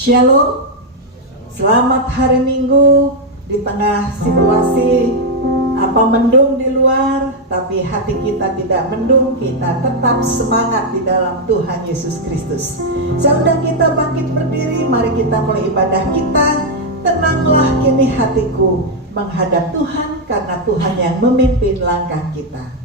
Shalom, selamat hari Minggu. Di tengah situasi mendung di luar, tapi hati kita tidak mendung, kita tetap semangat di dalam Tuhan Yesus Kristus. Saya undang kita bangkit berdiri, mari kita mulai ibadah kita. Tenanglah kini hatiku menghadap Tuhan, karena Tuhan yang memimpin langkah kita.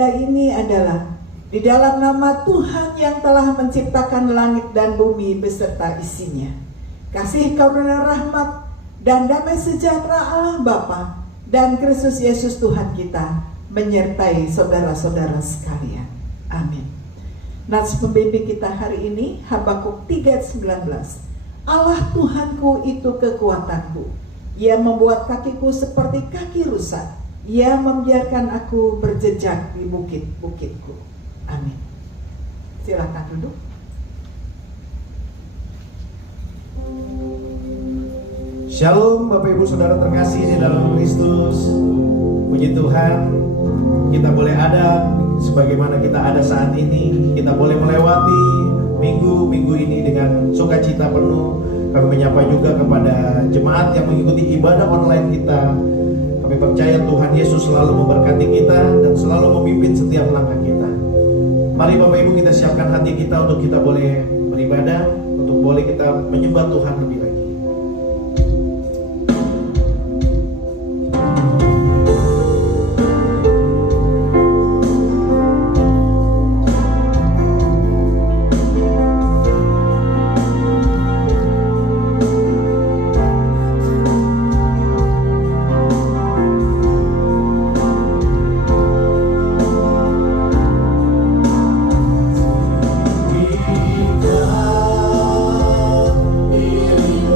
ibadah ini adalah di dalam nama Tuhan yang telah menciptakan langit dan bumi beserta isinya. Kasih karunia rahmat dan damai sejahtera Allah Bapa dan Kristus Yesus Tuhan kita menyertai saudara-saudara sekalian. Amin. Nats pembimbing kita hari ini Habakuk 3:19. Allah Tuhanku itu kekuatanku. Ia membuat kakiku seperti kaki rusa. Ia membiarkan aku berjejak di bukit-bukitku. Amin. Silakan duduk. Shalom Bapak Ibu Saudara terkasih di dalam Kristus. Puji Tuhan, kita boleh ada sebagaimana kita ada saat ini. Kita boleh melewati minggu ini dengan sukacita penuh. Kami menyapa juga kepada jemaat yang mengikuti ibadah online kita. Kami percaya Tuhan Yesus selalu memberkati kita dan selalu memimpin setiap langkah kita. Mari Bapak Ibu kita siapkan hati kita untuk kita boleh beribadah, untuk boleh kita menyembah Tuhan lebih lagi. Diri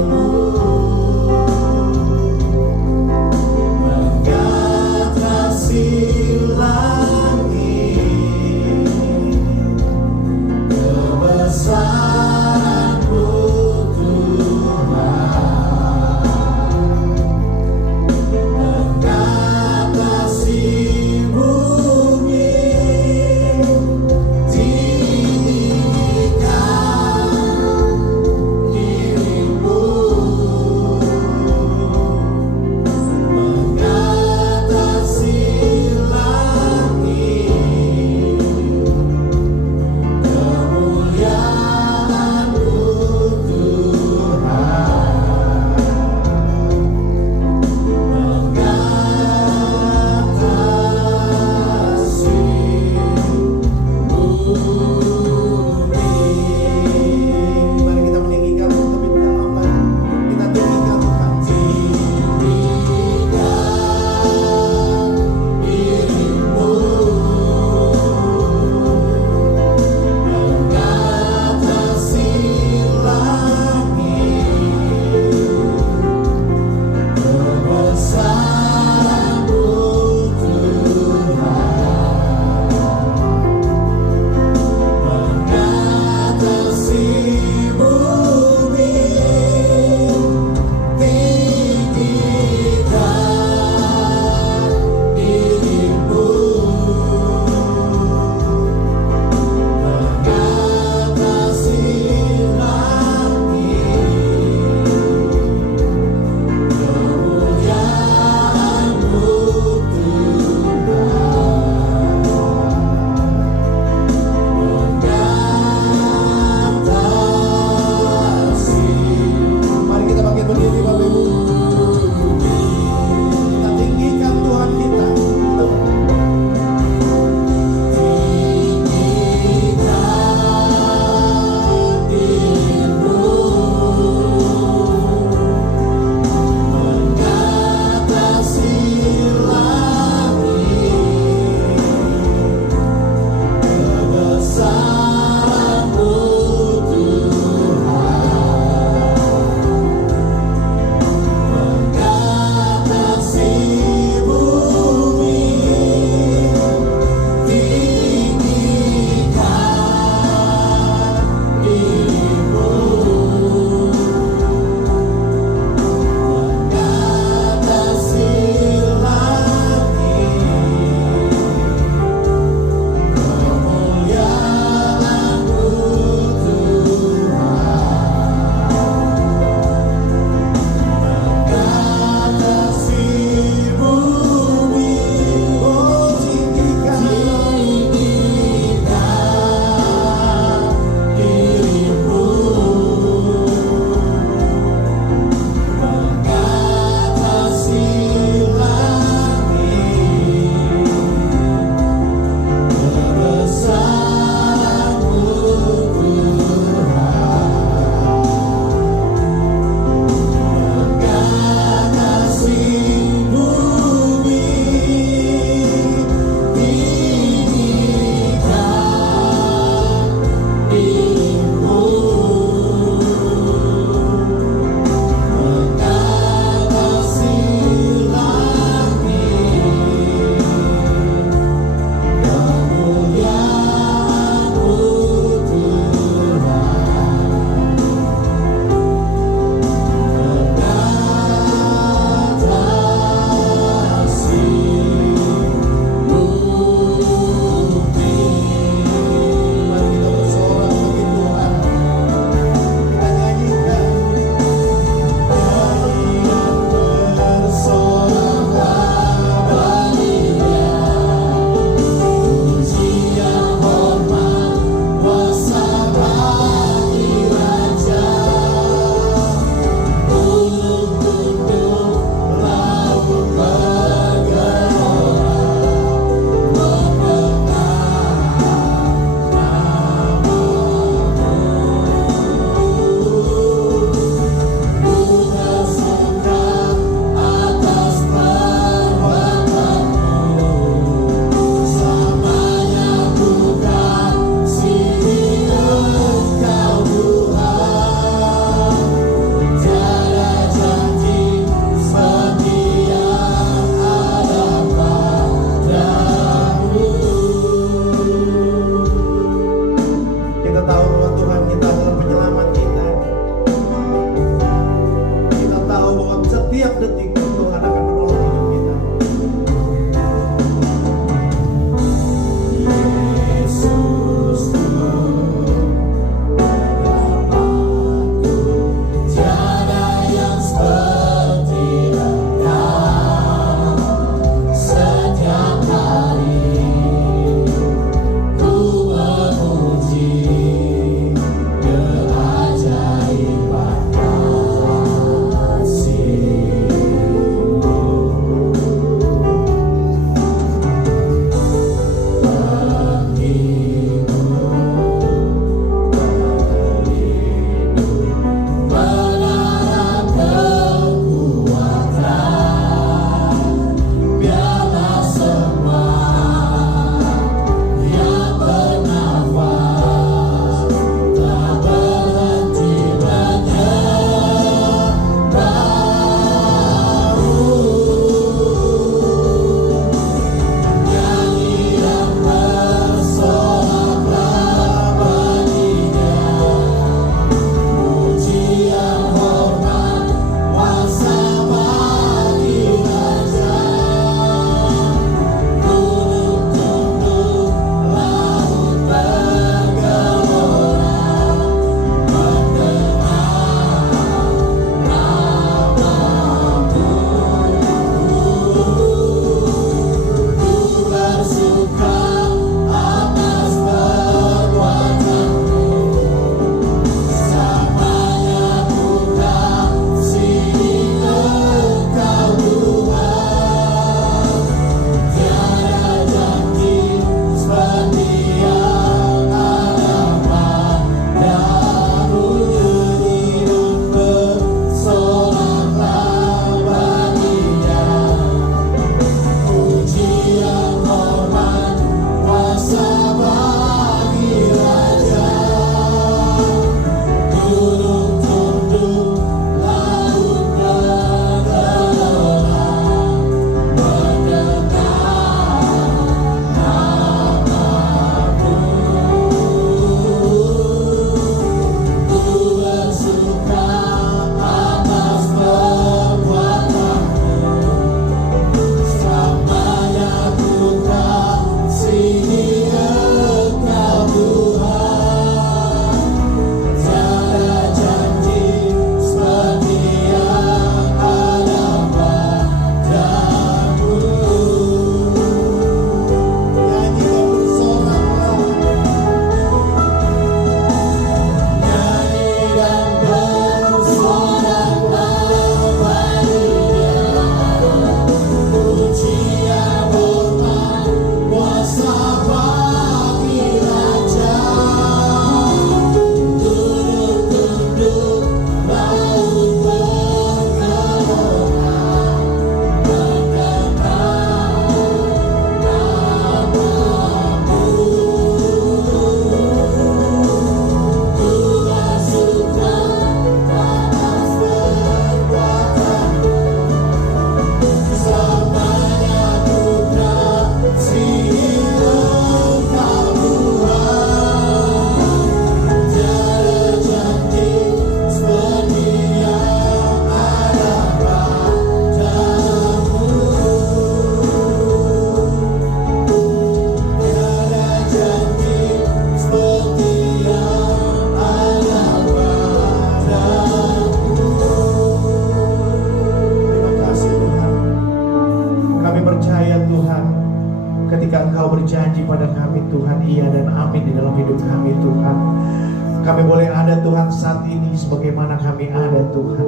Tuhan saat ini sebagaimana kami ada Tuhan.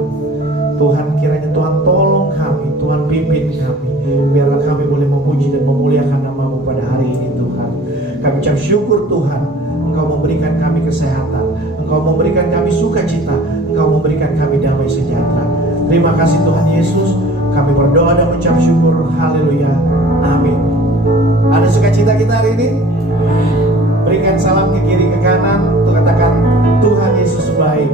Tuhan kiranya Tuhan tolong kami, Tuhan pimpin kami, biarlah kami boleh memuji dan memuliakan nama-Mu pada hari ini Tuhan. Kami ucap syukur Tuhan, Engkau memberikan kami kesehatan, Engkau memberikan kami sukacita, Engkau memberikan kami damai sejahtera. Terima kasih Tuhan Yesus, kami berdoa dan mengucap syukur, haleluya, amin. Ada sukacita kita hari ini? Berikan salam ke kiri ke kanan, untuk katakan Tuhan Yesus baik.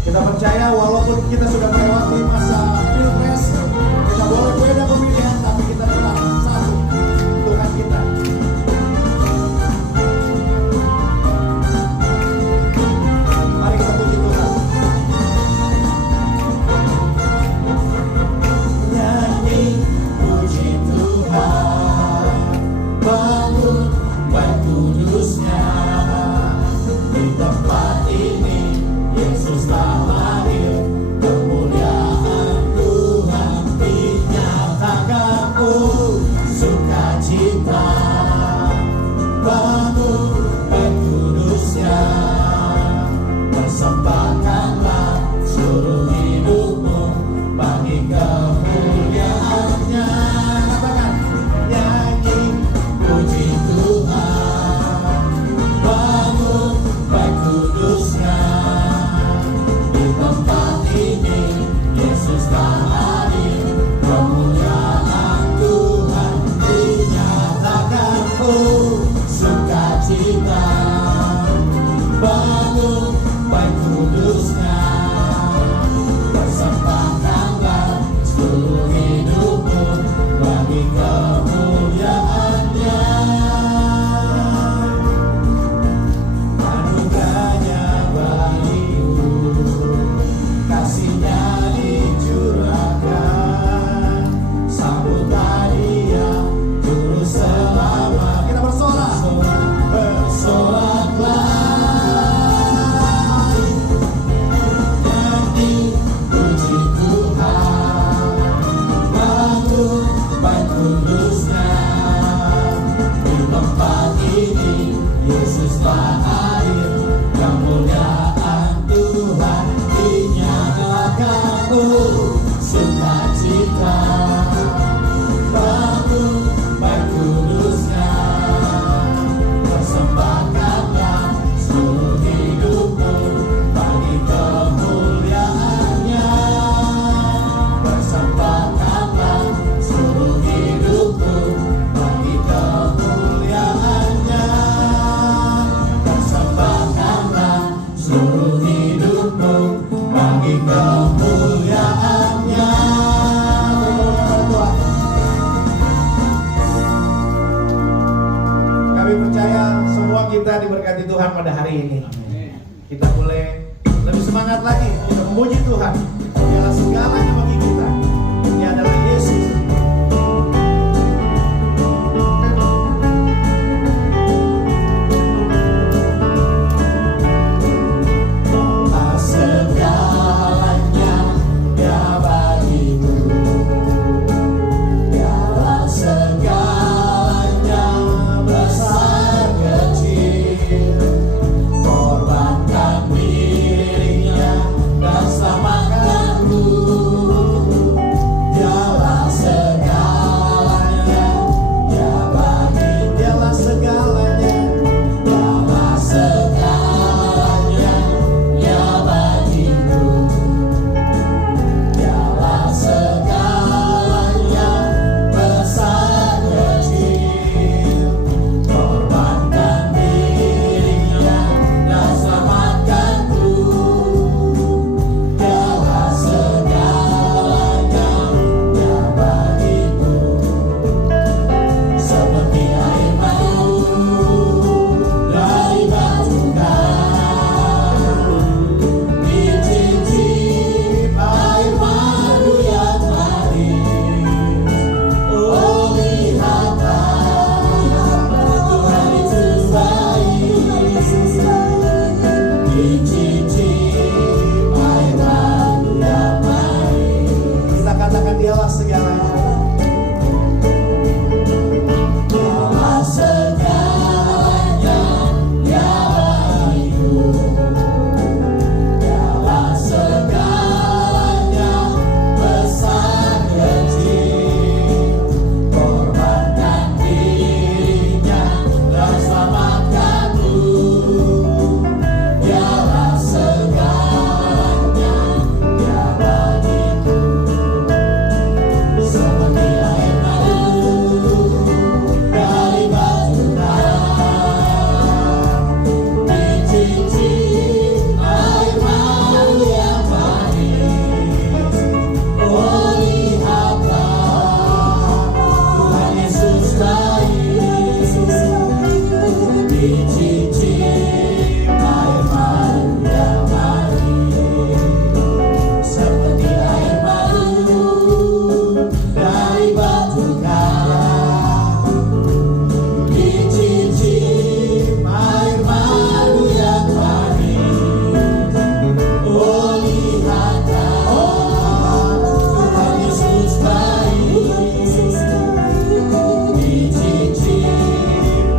Kita percaya walaupun kita sudah melewati masa pilpres, kita boleh beda pemilihan, tapi kita tetap satu, Tuhan kita. Mari kita puji Tuhan. Nyanyi puji Tuhan, bangun baik kudusnya. Di tempat ini Yesus telah lahir, kemuliaan Tuhan dinyatakan. Oh, sukacita, bangun baik kudusnya. Persembahkanlah seluruh hidupmu bagi kemuliaannya. Katakan, nyanyi puji Tuhan, bangun baik kudusnya. Di tempat ini Yesus telah hadir, kemuliaan Tuhan dinyatakan. Oh, sukacita, bangun baik kudusnya. Persembahkanlah seluruh hidupmu bagi kemuliaannya. Anugerahnya bagiku, kasihnya dicurahkan. Sambutlah Dia, Juru Selamat. Kita bersorak, bersoraklah. Nyanyi puji Tuhan, bangun baik kudusnya. Di tempat ini Yesus telah hadir, kemuliaan Tuhan dinyatakan. Oh, sukacita, bangun baik kudusnya. Persembahkanlah seluruh hidupmu bagi kemuliaannya. Persembahkanlah seluruh hidupmu bagi kemuliaannya. Persembahkanlah seluruh hidupmu bagi kemuliaannya. Kami percaya semua kita diberkati Tuhan pada hari ini. Kita boleh lebih semangat lagi untuk memuji Tuhan. Dialah segalanya bagi kita. Dia adalah Yesus. Allah segalanya Dia bagimu. Dialah segalanya, besar kecil. Korbankan dirinya dan selamatkanku. Dialah segalanya. dicicip air madu yang manis, seperti air madu dari batu karang. Dicicip air madu yang manis, oh lihatlah Tuhan Yesus baik. Dicicip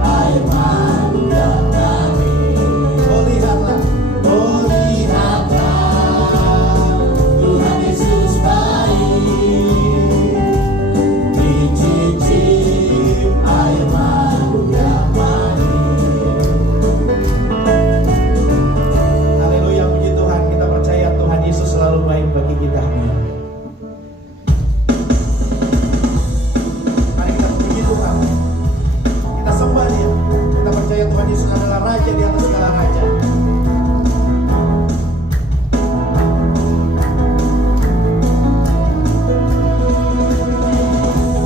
air madu yang manis, oh lihatlah Tuhan Yesus baik. Dicicip air madu yang manis. Haleluya, puji Tuhan. Kita percaya Tuhan Yesus selalu baik bagi kita. Mari kita puji Tuhan, kita sembah Dia. Kita percaya Tuhan Yesus adalah Raja di atas segala raja.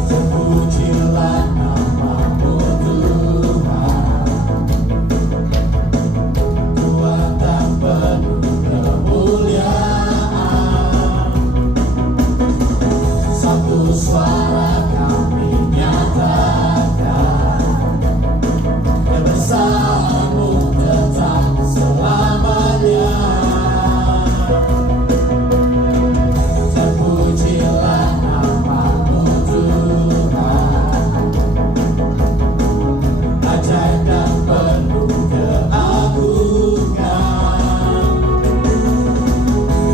Terpujilah nama-Mu Tuhan, Tuhan tak penuh kemuliaan. Satu suara kami nyatakan, kebesaran-Mu tetap selamanya. Terpujilah nama-Mu Tuhan, ajaib dan penuh keagungan.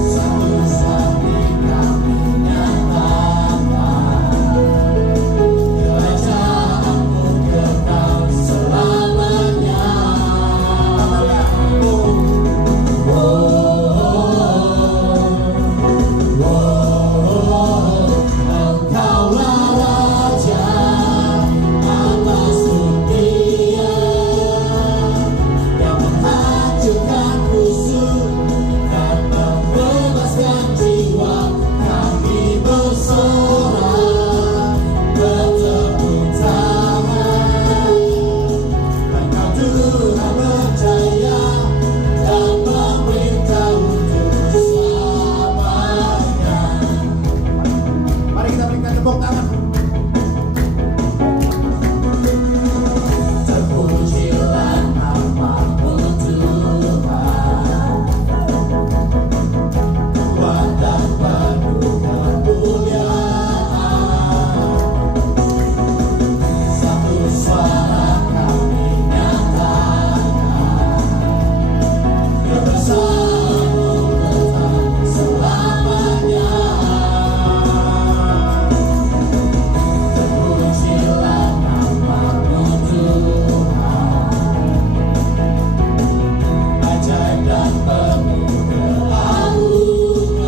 Satu hati kami nyatakan, kerajaan-Mu kekal selamanya. Engkaulah Raja atas dunia, yang menghancurkan musuh dan membebaskan jiwa. Kami bersorak bertepuk tangan, Engkau Tuhan berjaya dan memerintah untuk selamanya. Mari kita berikan tepuk tangan. Terpujilah nama-Mu Tuhan, Tuhan tak penuh kemuliaan. Satu suara kami nyatakan, kebesaran-Mu tetap selamanya. Terpujilah nama-Mu Tuhan, ajaib dan penuh keagungan.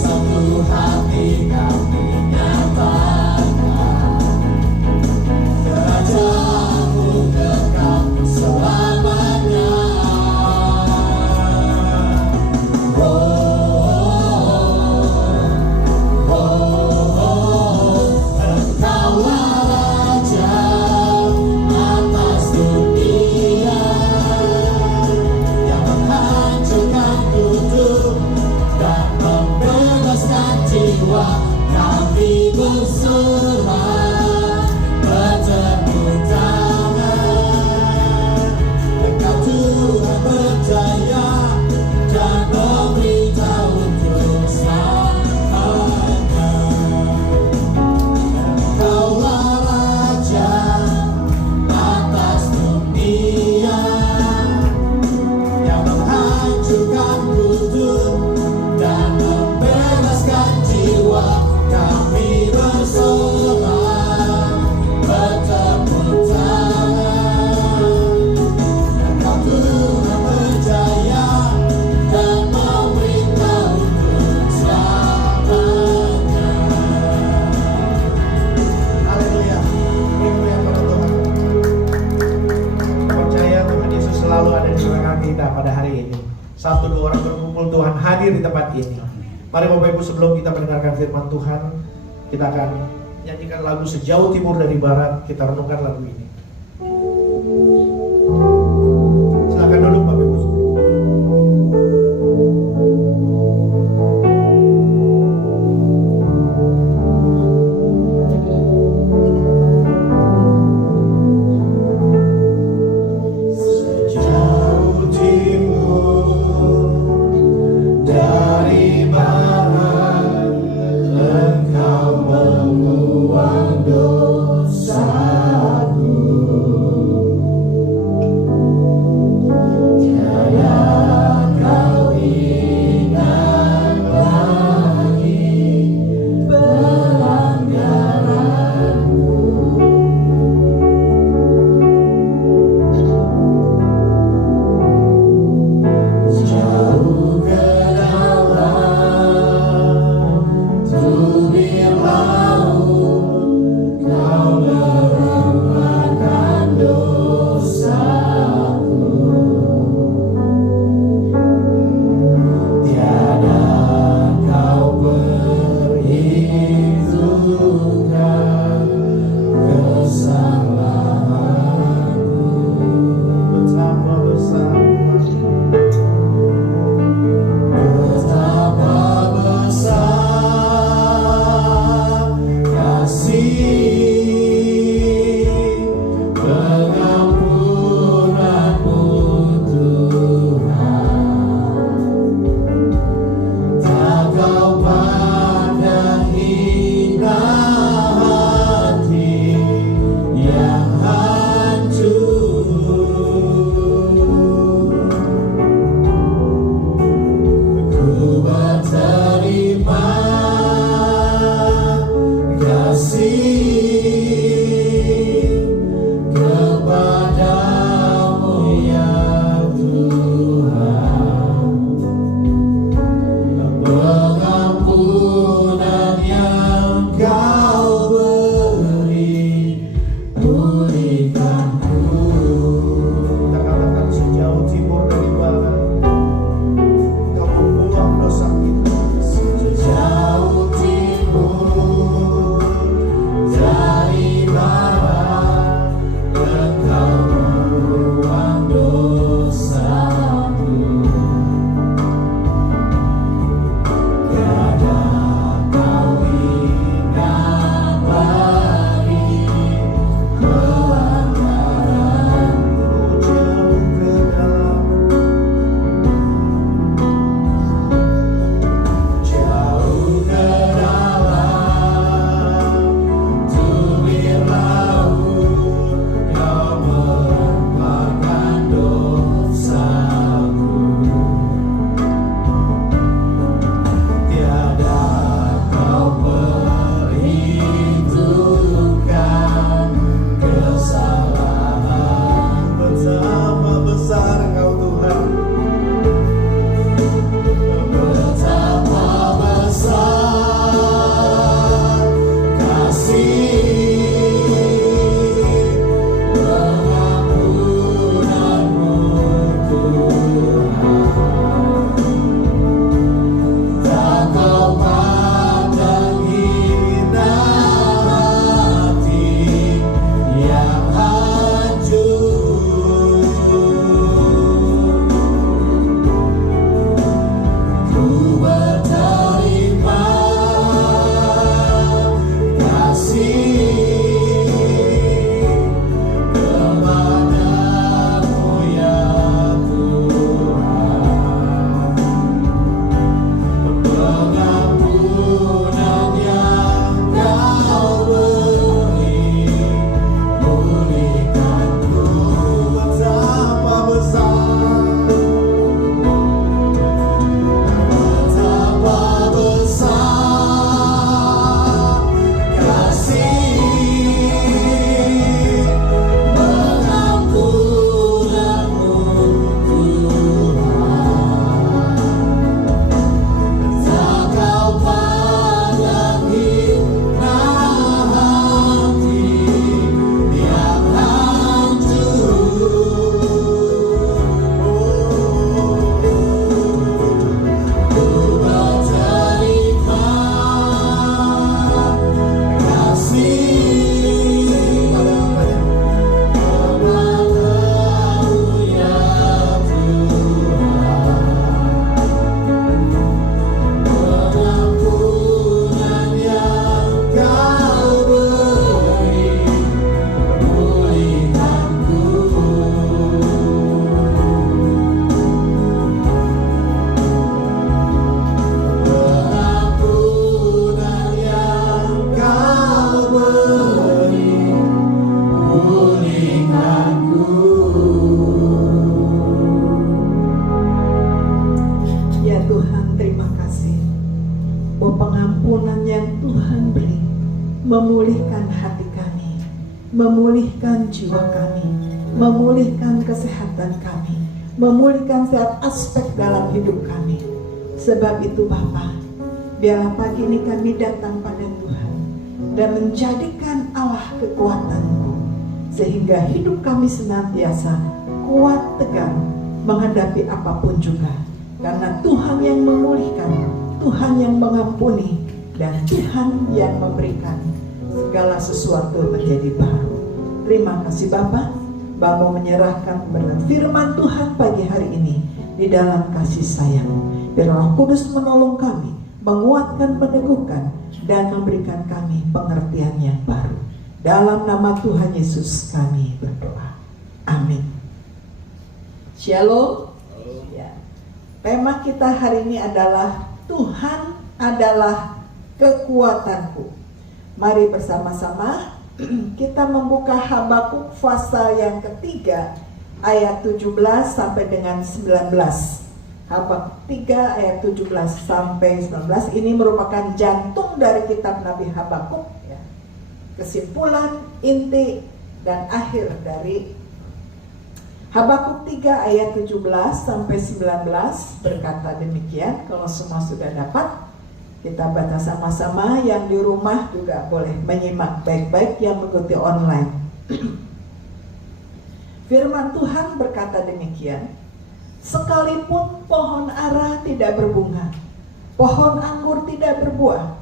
Satu hati kami nyatakan, kerajaan-Mu kekal selamanya. Engkaulah Raja atas dunia, yang menghancurkan kutuk dan membebaskan jiwa. Kami bersorak bertepuk tangan, Engkau Tuhan berjaya dan memerintah untuk selamanya. Engkaulah Raja atas dunia, yang menghancurkan kutuk dan membebaskan jiwa. Kami bersorak bertepuk tangan, Engkau Tuhan berjaya dan memerintah untuk selamanya. Haleluya, haleluya kepada Tuhan. Kita percaya Tuhan Yesus selalu ada di tengah kita pada hari ini. Satu dua orang berkumpul, Tuhan hadir di tempat ini. Mari Bapak Ibu, sebelum kita mendengarkan firman Tuhan, kita akan nyanyikan lagu Sejauh Timur dari Barat, kita renungkan lagu ini. Silakan duduk Bapak Ibu. memulihkan hati kami, memulihkan jiwa kami, memulihkan kesehatan kami, memulihkan setiap aspek dalam hidup kami. Sebab itu Bapa, biarlah pagi ini kami datang pada Tuhan dan menjadikan Allah kekuatan-Mu, sehingga hidup kami senantiasa kuat tegar menghadapi apapun juga. Karena Tuhan yang memulihkan, Tuhan yang mengampuni, dan Tuhan yang memberikan segala sesuatu menjadi baru. Terima kasih Bapa, mau menyerahkan kepada firman Tuhan pagi hari ini di dalam kasih sayang. Biar Roh Kudus menolong kami, menguatkan, meneguhkan, dan memberikan kami pengertian yang baru. Dalam nama Tuhan Yesus kami berdoa. Amin. Shalom. Ya. Tema kita hari ini adalah Tuhan adalah kekuatanku. Mari bersama-sama kita membuka Habakuk pasal yang ketiga ayat 17 sampai dengan 19. Habakuk 3 ayat 17 sampai 19 ini merupakan jantung dari kitab Nabi Habakuk, ya. Kesimpulan, inti, dan akhir dari Habakuk 3 ayat 17 sampai 19 berkata demikian. Kalau semua sudah dapat, kita baca sama-sama. Yang di rumah juga boleh menyimak baik-baik yang mengikuti online. Firman Tuhan berkata demikian. Sekalipun pohon ara tidak berbunga, pohon anggur tidak berbuah,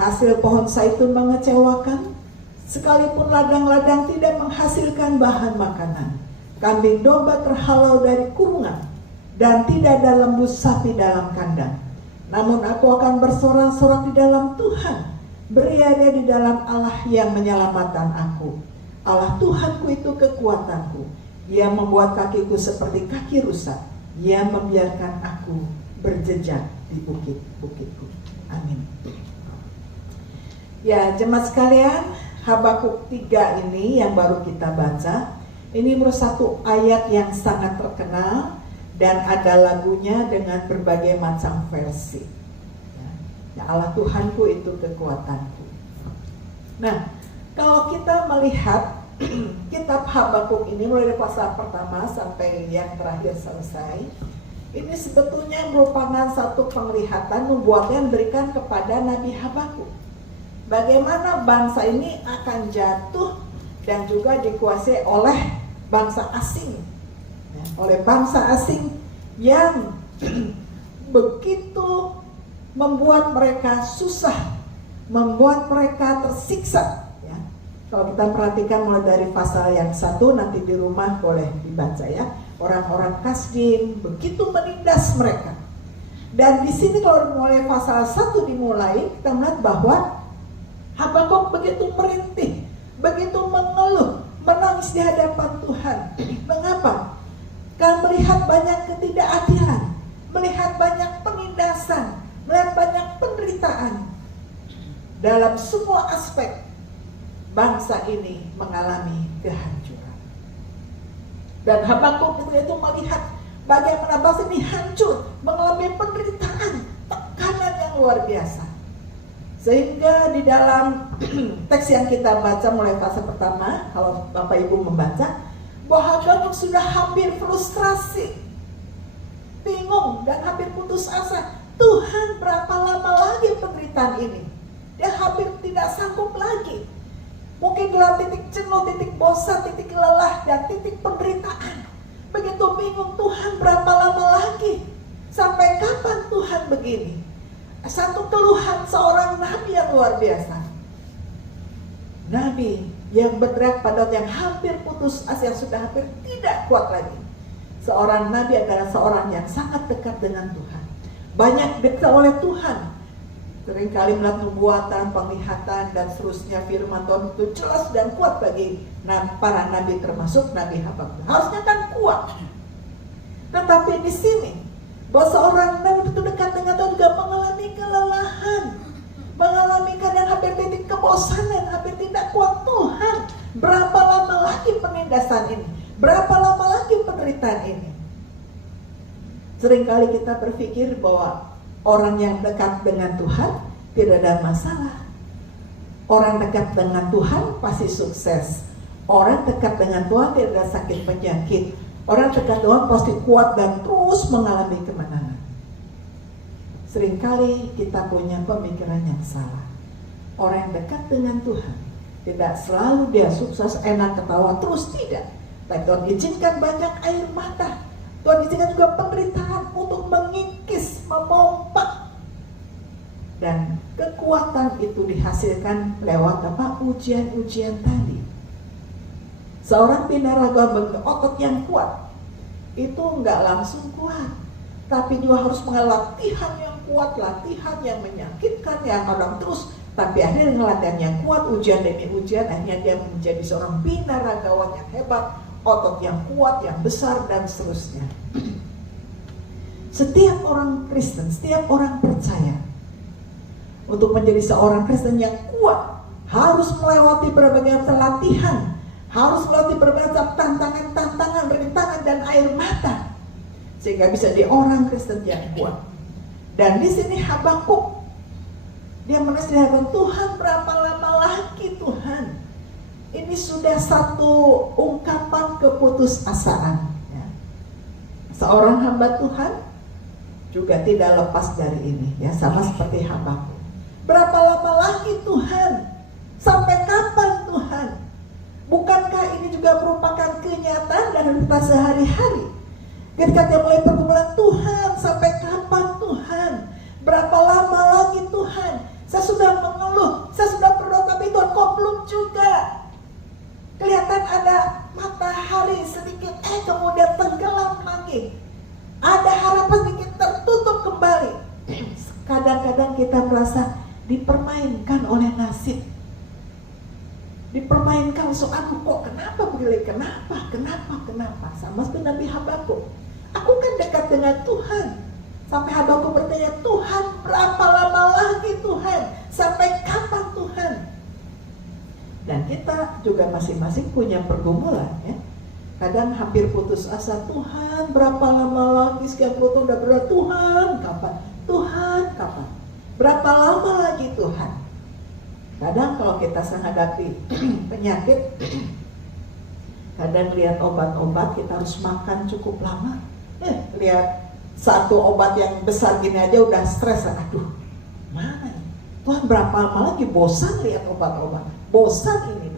hasil pohon zaitun mengecewakan, sekalipun ladang-ladang tidak menghasilkan bahan makanan, kambing domba terhalau dari kurungan, dan tidak ada lembu sapi dalam kandang. Namun aku akan bersorak-sorak di dalam Tuhan, beriada di dalam Allah yang menyelamatkan aku. Allah Tuhanku itu kekuatanku. Ia membuat kakiku seperti kaki rusa. Ia membiarkan aku berjejak di bukit-bukitku. Amin. Ya, jemaat sekalian, Habakuk 3 ini yang baru kita baca, ini merupakan satu ayat yang sangat terkenal dan ada lagunya dengan berbagai macam versi. Ya, Allah Tuhanku itu kekuatanku. Nah, kalau kita melihat kitab Habakuk ini mulai dari pasal pertama sampai yang terakhir selesai, ini sebetulnya merupakan satu penglihatan nubuat yang diberikan kepada Nabi Habakuk. Bagaimana bangsa ini akan jatuh dan juga dikuasai oleh bangsa asing, ya, oleh bangsa asing yang begitu membuat mereka susah, membuat mereka tersiksa. Ya. Kalau kita perhatikan mulai dari pasal yang 1, nanti di rumah boleh dibaca ya. Orang-orang Kasdim begitu menindas mereka. Dan di sini kalau mulai pasal 1 dimulai, kita melihat bahwa Habakuk begitu merintih, begitu mengeluh, menangis di hadapan Tuhan. Mengapa? Karena melihat banyak ketidakadilan, melihat banyak penindasan, melihat banyak penderitaan. Dalam semua aspek, bangsa ini mengalami kehancuran. Dan Habakuk itu melihat bagaimana bangsa ini hancur, mengalami penderitaan, tekanan yang luar biasa. Sehingga di dalam teks yang kita baca mulai fase pertama, kalau Bapak Ibu membaca, bahwa Habakuk sudah hampir frustrasi, bingung dan hampir putus asa. Tuhan, berapa lama lagi penderitaan ini? Dia hampir tidak sanggup lagi. Mungkin dalam titik jenuh, titik bosan, titik lelah, dan titik penderitaan. Begitu bingung, Tuhan berapa lama lagi? Sampai kapan Tuhan begini? Satu keluhan seorang nabi yang luar biasa. Nabi yang berteriak pada yang hampir putus asa, yang sudah hampir tidak kuat lagi. Seorang nabi adalah seorang yang sangat dekat dengan Tuhan. Banyak dekat oleh Tuhan. Seringkali melihat nubuatan, penglihatan, dan seterusnya firman Tuhan itu jelas dan kuat bagi para nabi, termasuk Nabi Habakuk. Harusnya kan kuat. Tetapi di sini, bahwa seorang nabi itu dekat dengan Tuhan juga mengalami kelelahan, mengalami keadaan hampir titik kebosanan, hampir tidak kuat. Tuhan, berapa lama lagi penindasan ini? Berapa lama lagi penderitaan ini? Seringkali kita berpikir bahwa orang yang dekat dengan Tuhan tidak ada masalah. Orang dekat dengan Tuhan pasti sukses. Orang dekat dengan Tuhan tidak ada sakit penyakit. Orang dekat Tuhan pasti kuat dan terus mengalami kemenangan. Seringkali kita punya pemikiran yang salah. Orang yang dekat dengan Tuhan tidak selalu dia sukses, enak, ketawa terus, tidak. Tapi Tuhan izinkan banyak air mata. Tuhan izinkan juga penderitaan untuk mengikis, memompa. Dan kekuatan itu dihasilkan lewat apa? Ujian-ujian tadi. Seorang binaragawan otot yang kuat itu nggak langsung kuat, tapi juga harus mengalami latihan yang kuat, latihan yang menyakitkan, yang kadang terus. Tapi akhirnya latihan yang kuat, ujian demi ujian, akhirnya dia menjadi seorang binaragawan yang hebat, otot yang kuat, yang besar, dan seterusnya. Setiap orang Kristen, setiap orang percaya, untuk menjadi seorang Kristen yang kuat, harus melewati berbagai latihan, harus melewati berbagai tantangan, rintangan, dan air mata, sehingga bisa jadi orang Kristen yang kuat. Dan di sini Habakuk, dia menulis di hadapan Tuhan, berapa lama lagi Tuhan? Ini sudah satu ungkapan keputusasaan. Ya. Seorang hamba Tuhan juga tidak lepas dari ini, ya, sama seperti Habakuk. Berapa lama lagi Tuhan? Sampai kapan Tuhan? Bukankah ini juga merupakan kenyataan dari kita sehari-hari? Ketika dia mulai pergumulan, Tuhan sampai kapan Tuhan? Berapa lama lagi Tuhan? Saya sudah mengeluh, saya sudah berdoa, tapi Tuhan kok belum juga? Kelihatan ada matahari sedikit, kemudian tenggelam lagi. Ada harapan sedikit tertutup kembali. Kadang-kadang kita merasa dipermainkan oleh nasib, dipermainkan. So aku kok kenapa begini, kenapa, sama seperti Nabi Habakuk. Aku kan dekat dengan Tuhan. Sampai Habakuk bertanya, Tuhan berapa lama lagi Tuhan? Sampai kapan Tuhan? Dan kita juga masing-masing punya pergumulan, ya. Kadang hampir putus asa, Tuhan berapa lama lagi, sekian puluh tahun udah berdoa, Tuhan kapan? Tuhan kapan? Berapa lama lagi Tuhan? Kadang kalau kita menghadapi penyakit, kadang lihat obat-obat kita harus makan cukup lama. Lihat satu obat yang besar gini aja udah stres, aduh mana ya? Tuhan berapa lama lagi? Bosan lihat obat-obat, bosan ini.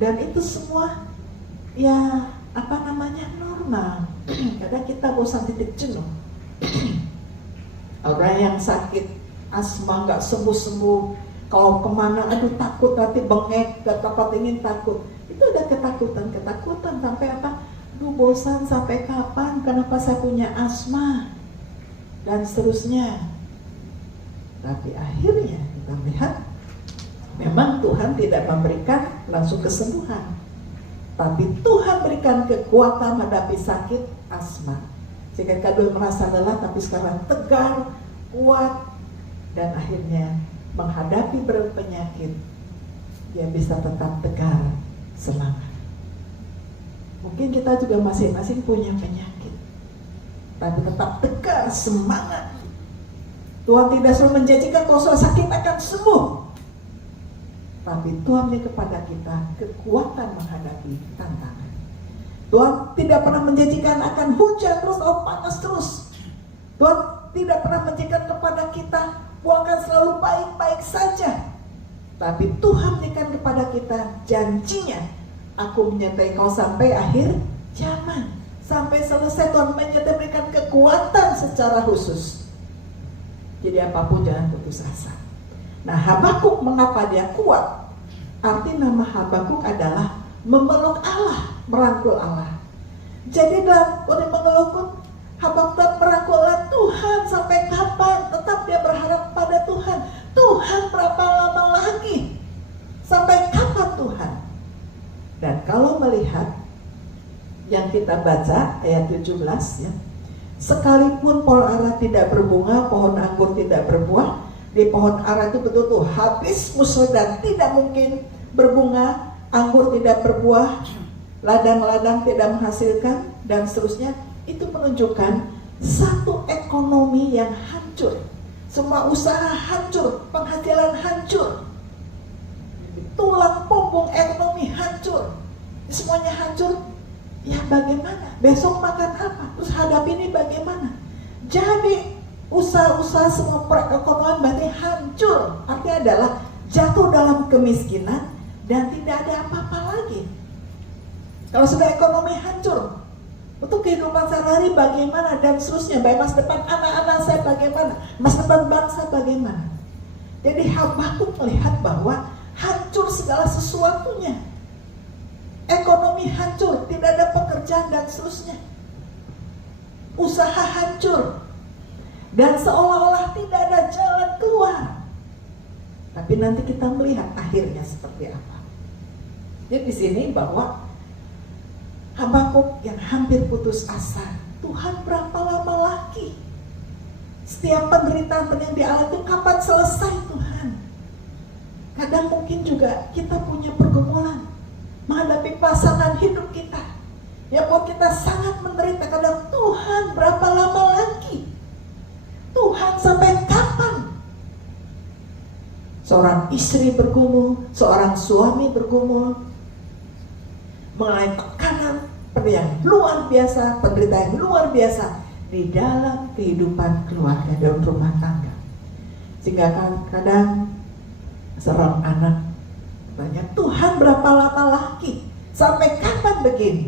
Dan itu semua ya normal. Kadang kita bosan, titik jenuh. Orang yang sakit asma nggak sembuh-sembuh, kalau kemana aduh takut, nanti bengek, gak dapat ingin, takut. Itu ada ketakutan sampai apa? Aduh bosan, sampai kapan? Kenapa saya punya asma? Dan seterusnya. Tapi akhirnya kita melihat memang Tuhan tidak memberikan langsung kesembuhan, tapi Tuhan berikan kekuatan menghadapi sakit asma, sehingga kadang merasa lelah, tapi sekarang tegar, kuat, dan akhirnya menghadapi berpenyakit dia bisa tetap tegar, semangat. Mungkin kita juga masing-masing punya penyakit, tapi tetap tegar, semangat. Tuhan tidak selalu menjanjikan kalau sudah sakit akan sembuh, tapi Tuhan beri kepada kita kekuatan menghadapi tantangan. Tuhan tidak pernah menjanjikan akan hujan terus atau panas terus. Tuhan tidak pernah menjanjikan kepada kita akan selalu baik-baik saja. Tapi Tuhan berikan kepada kita janjinya, aku menyertai kau sampai akhir zaman. Sampai selesai Tuhan menyertai, berikan kekuatan secara khusus. Jadi apapun jangan putus asa. Nah, Habakuk mengapa dia kuat? Arti nama Habakuk adalah memeluk Allah, merangkul Allah. Jadi dalam mengeluh pun Habakuk tetap merangkul Allah. Tuhan sampai kapan? Tetap dia berharap pada Tuhan. Tuhan berapa lama lagi? Sampai kapan Tuhan? Dan kalau melihat yang kita baca ayat 17, ya, sekalipun pohon ara tidak berbunga, pohon anggur tidak berbuah, di pohon ara itu betul-betul habis musuh dan tidak mungkin berbunga, anggur tidak berbuah, ladang-ladang tidak menghasilkan, dan seterusnya. Itu menunjukkan satu ekonomi yang hancur, semua usaha hancur, penghasilan hancur. tulang punggung ekonomi hancur, semuanya hancur. Ya bagaimana? Besok makan apa? Terus hadapi ini bagaimana? Jadi usaha-usaha semua perekonomian berarti hancur. Artinya adalah jatuh dalam kemiskinan dan tidak ada apa-apa lagi. Kalau sudah ekonomi hancur, untuk kehidupan sehari-hari bagaimana dan seterusnya, baik masa depan anak-anak saya bagaimana, masa depan bangsa bagaimana. Jadi Habakuk melihat bahwa hancur segala sesuatunya. Ekonomi hancur, tidak ada pekerjaan dan seterusnya. Usaha hancur. Dan seolah-olah tidak ada jalan keluar. Tapi nanti kita melihat akhirnya seperti apa. Jadi di sini bahwa Habakuk yang hampir putus asa, Tuhan berapa lama lagi? Setiap penderitaan yang dialami itu kapan selesai Tuhan? Kadang mungkin juga kita punya pergumulan menghadapi pasangan hidup kita, ya buat kita sangat menderita. Kadang Tuhan berapa lama lagi? Tuhan sampai kapan? Seorang istri bergumul, seorang suami bergumul mengalami tekanan yang luar biasa, penderitaan yang luar biasa di dalam kehidupan keluarga dan rumah tangga. Sehingga kadang seorang anak banyak, Tuhan berapa lama lagi? Sampai kapan begini?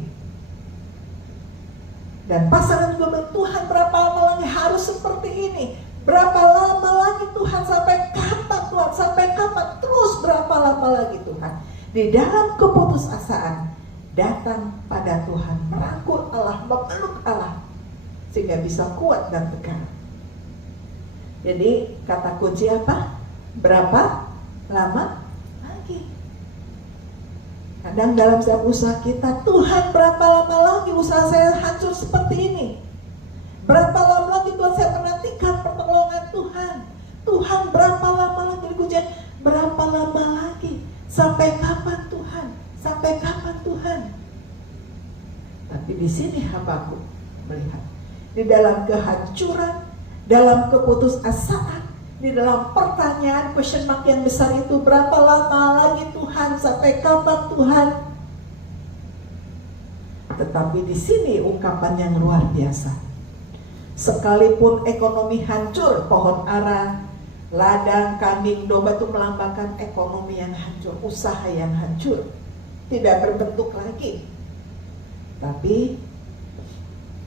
Dan pasangan juga, Tuhan berapa lama lagi harus seperti ini? Berapa lama lagi Tuhan? Sampai kapan Tuhan? Sampai kapan? Terus berapa lama lagi Tuhan? Di dalam keputusasaan datang pada Tuhan, merangkul Allah, memeluk Allah, sehingga bisa kuat dan tegar. Jadi kata kunci apa? Berapa lama lagi? Kadang dalam setiap usaha kita, Tuhan berapa lama lagi usaha saya hancur seperti ini? Berapa lama lagi Tuhan saya menantikan pertolongan Tuhan? Tuhan berapa lama lagi diujian? Berapa lama lagi? Sampai kapan Tuhan? Sampai kapan Tuhan? Tapi di sini Habakuk melihat di dalam kehancuran, dalam keputusasaan, di dalam pertanyaan question mark yang besar itu, berapa lama lagi Tuhan? Sampai kapan Tuhan? Tetapi di sini ungkapan yang luar biasa. Sekalipun ekonomi hancur, pohon ara, ladang, kambing, domba itu melambangkan ekonomi yang hancur, usaha yang hancur, tidak berbentuk lagi. Tapi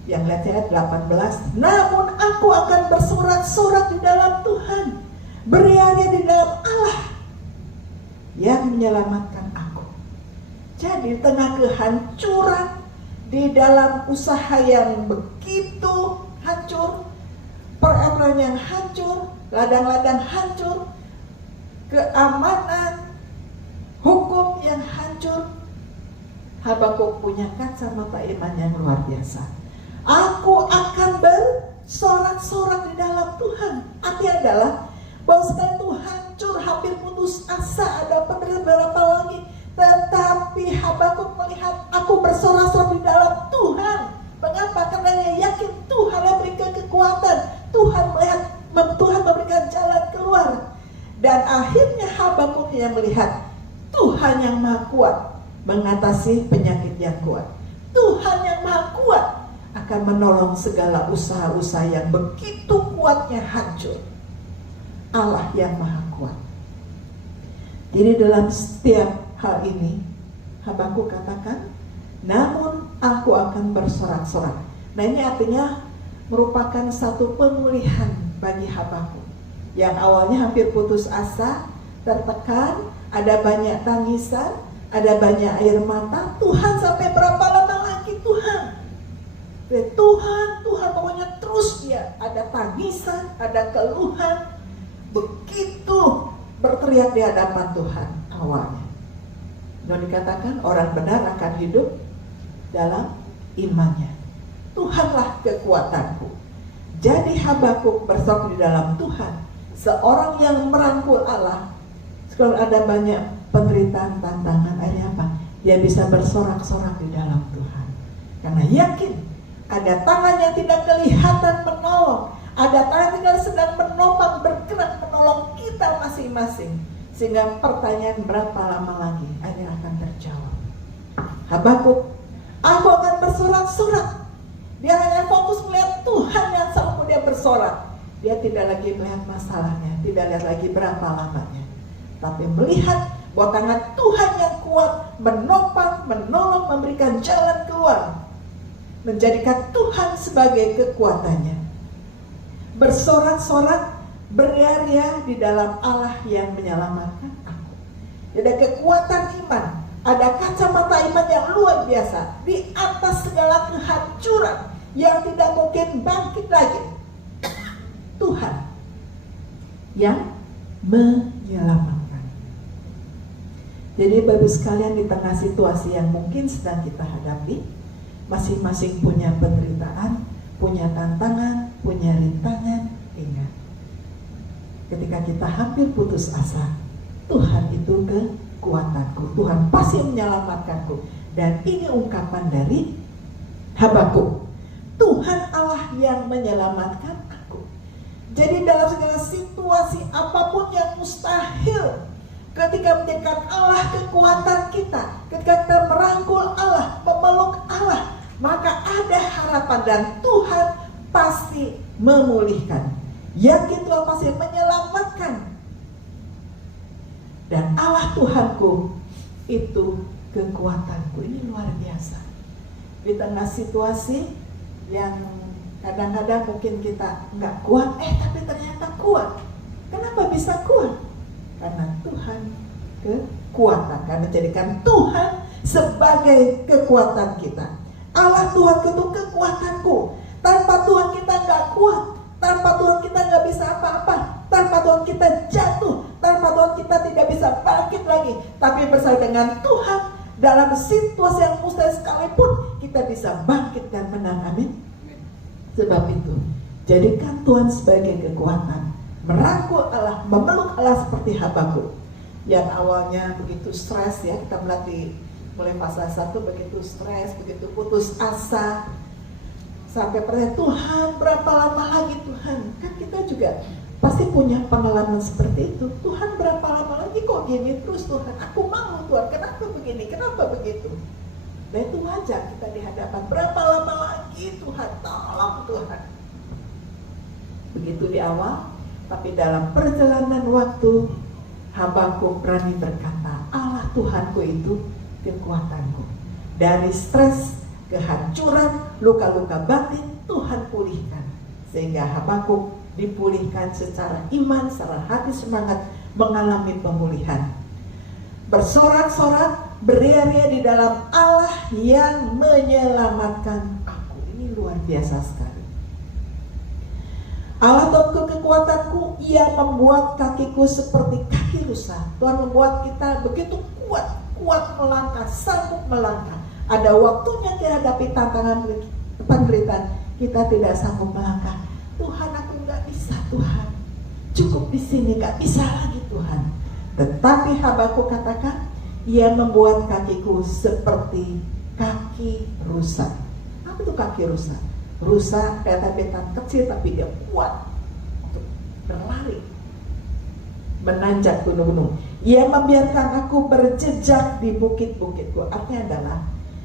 yang lihat ayat 18, namun aku akan bersorak-sorak di dalam Tuhan, beriadah di dalam Allah yang menyelamatkan aku. Jadi di tengah kehancuran, di dalam usaha yang begitu hancur, perekonomian yang hancur, ladang-ladang hancur, keamanan, hukum yang hancur, Habakuk punya kacamata iman yang luar biasa. Aku akan bersorak-sorak di dalam Tuhan. Artinya adalah bahwa sekarang itu hancur, hampir putus asa, ada penderitaan berapa lagi, tetapi Habakuk melihat aku bersorak-sorak di dalam Tuhan. Mengapa? Karena dia yakin Tuhan yang memberikan kekuatan, Tuhan melihat, Tuhan memberikan jalan keluar. Dan akhirnya Habakuk yang melihat Tuhan yang Maha Kuat mengatasi penyakit yang kuat. Tuhan yang Maha Kuat akan menolong segala usaha-usaha yang begitu kuatnya hancur. Allah yang Maha Kuat. Jadi dalam setiap hal ini Habakuk katakan, namun aku akan bersorak-sorak. Nah ini artinya merupakan satu pemulihan bagi Habakuk yang awalnya hampir putus asa, tertekan, ada banyak tangisan, ada banyak air mata. Tuhan sampai berapa lama lagi Tuhan? Tuhan pokoknya terus dia ada tangisan, ada keluhan, begitu berteriak di hadapan Tuhan awalnya. Dan dikatakan orang benar akan hidup dalam imannya. Tuhanlah kekuatanku. Jadi Habakuk bersorak di dalam Tuhan, seorang yang merangkul Allah. Kalau ada banyak penderitaan, tantangan, akhirnya apa? Dia bisa bersorak-sorak di dalam Tuhan. Karena yakin ada tangan yang tidak kelihatan menolong, ada tangan yang sedang menopang, bergerak menolong kita masing-masing. Sehingga pertanyaan berapa lama lagi akhirnya akan terjawab. Habakuk, aku akan bersorak-sorak. Dia hanya fokus melihat Tuhan yang sanggup dia bersorak. Dia tidak lagi melihat masalahnya, tidak lihat lagi berapa lamanya, tapi melihat bahwa tangan Tuhan yang kuat menopang, menolong, memberikan jalan keluar, menjadikan Tuhan sebagai kekuatannya. Bersorak-sorak, beria-ria di dalam Allah yang menyelamatkan aku. Ada kekuatan iman, ada kacamata iman yang luar biasa di atas segala kehancuran yang tidak mungkin bangkit lagi. Tuhan yang menyelamatkan. Jadi Bapak sekalian, di tengah situasi yang mungkin sedang kita hadapi, masing-masing punya penderitaan, punya tantangan, punya rintangan. Ingat, ketika kita hampir putus asa, Tuhan itu kekuatanku, Tuhan pasti menyelamatkanku. Dan ini ungkapan dari Habakuk, Tuhan Allah yang menyelamatkan aku. Jadi dalam segala situasi apapun yang mustahil, ketika menjadikan Allah kekuatan kita, ketika kita merangkul Allah, memeluk Allah, maka ada harapan dan Tuhan pasti memulihkan. Yakin Tuhan pasti menyelamatkan. Dan Allah Tuhanku itu kekuatanku. Ini luar biasa. Di tengah situasi yang kadang-kadang mungkin kita nggak kuat, tapi ternyata kuat. Kenapa bisa kuat? Karena Tuhan kekuatan, karena menjadikan Tuhan sebagai kekuatan kita. Allah Tuhan itu kekuatanku. Tanpa Tuhan kita nggak kuat, tanpa Tuhan kita nggak bisa apa-apa, tanpa Tuhan kita jatuh, tanpa Tuhan kita tidak bisa bangkit lagi. Tapi bersama dengan Tuhan, dalam situasi yang mustahil sekalipun, kita bisa bangkit dan menang. Amin. Sebab itu, jadikan Tuhan sebagai kekuatan. Merangkul Allah, memeluk Allah seperti Habakuk yang awalnya begitu stres ya. Kita melatih mulai pasal 1 begitu stres, begitu putus asa, sampai pertanyaan, Tuhan berapa lama lagi Tuhan? Kan kita juga pasti punya pengalaman seperti itu. Tuhan berapa lama lagi kok gini terus Tuhan? Aku mau Tuhan, kenapa begini, kenapa begitu? Dan itu wajar kita di hadapan, berapa lama lagi Tuhan, tolong Tuhan. Begitu di awal. Tapi dalam perjalanan waktu, Habakuk berani berkata, Allah Tuhanku itu kekuatanku. Dari stres, kehancuran, luka-luka batin, Tuhan pulihkan. Sehingga Habakuk dipulihkan secara iman, secara hati, semangat, mengalami pemulihan. Bersorak-sorak, beria-ria di dalam Allah yang menyelamatkan aku. Ini luar biasa sekali. Allah Tuhanku kekuatanku, Ia membuat kakiku seperti kaki rusa. Tuhan membuat kita begitu kuat melangkah, sanggup melangkah. Ada waktunya kita hadapi tantangan penderitaan, kita tidak sanggup melangkah. Tuhan, aku nggak bisa Tuhan, cukup di sini, nggak bisa lagi Tuhan. Tetapi Habakuk katakan, Ia membuat kakiku seperti kaki rusa. Apa itu kaki rusa? Rusa beta-beta kecil tapi dia kuat untuk berlari, menanjak gunung-gunung. Ia membiarkan aku berjejak di bukit-bukitku. Artinya adalah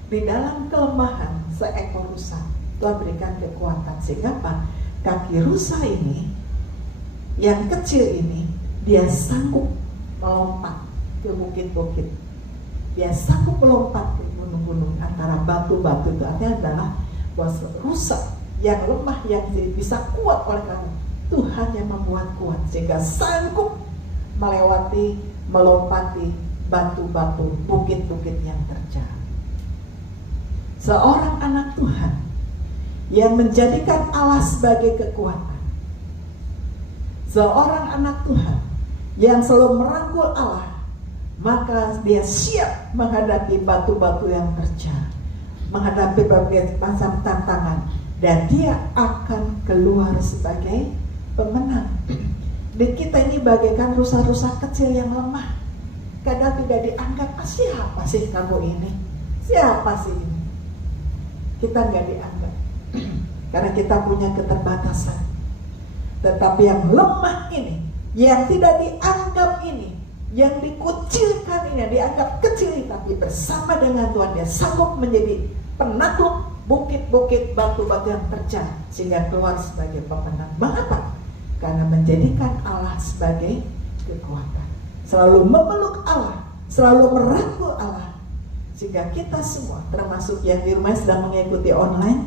di dalam kelemahan seekor rusa, Tuhan berikan kekuatan. Sehingga apa? Kaki rusa ini, yang kecil ini, dia sanggup melompat ke bukit-bukit. Dia sanggup melompat ke gunung-gunung antara batu-batu. Itu artinya adalah bahwa rusak yang lemah yang bisa kuat oleh kamu, Tuhan yang membuat kuat sehingga sanggup melewati, melompati batu-batu, bukit-bukit yang terjal. Seorang anak Tuhan yang menjadikan Allah sebagai kekuatan, seorang anak Tuhan yang selalu merangkul Allah, maka dia siap menghadapi batu-batu yang terjal, menghadapi berbagai macam tantangan, dan dia akan keluar sebagai pemenang. Di kita ini bagaikan rusa-rusa kecil yang lemah, kadang tidak dianggap. Siapa sih kamu ini? Siapa sih ini? Kita nggak dianggap karena kita punya keterbatasan. Tetapi yang lemah ini, yang tidak dianggap ini, yang dikucilkan ini, yang dianggap kecil, tapi bersama dengan Tuhan dia sanggup menjadi penakluk bukit-bukit, batu-batu yang terjal, sehingga keluar sebagai pemenang. Mengapa? Karena menjadikan Allah sebagai kekuatan, selalu memeluk Allah, selalu merangkul Allah. Sehingga kita semua, termasuk yang di rumah sedang mengikuti online,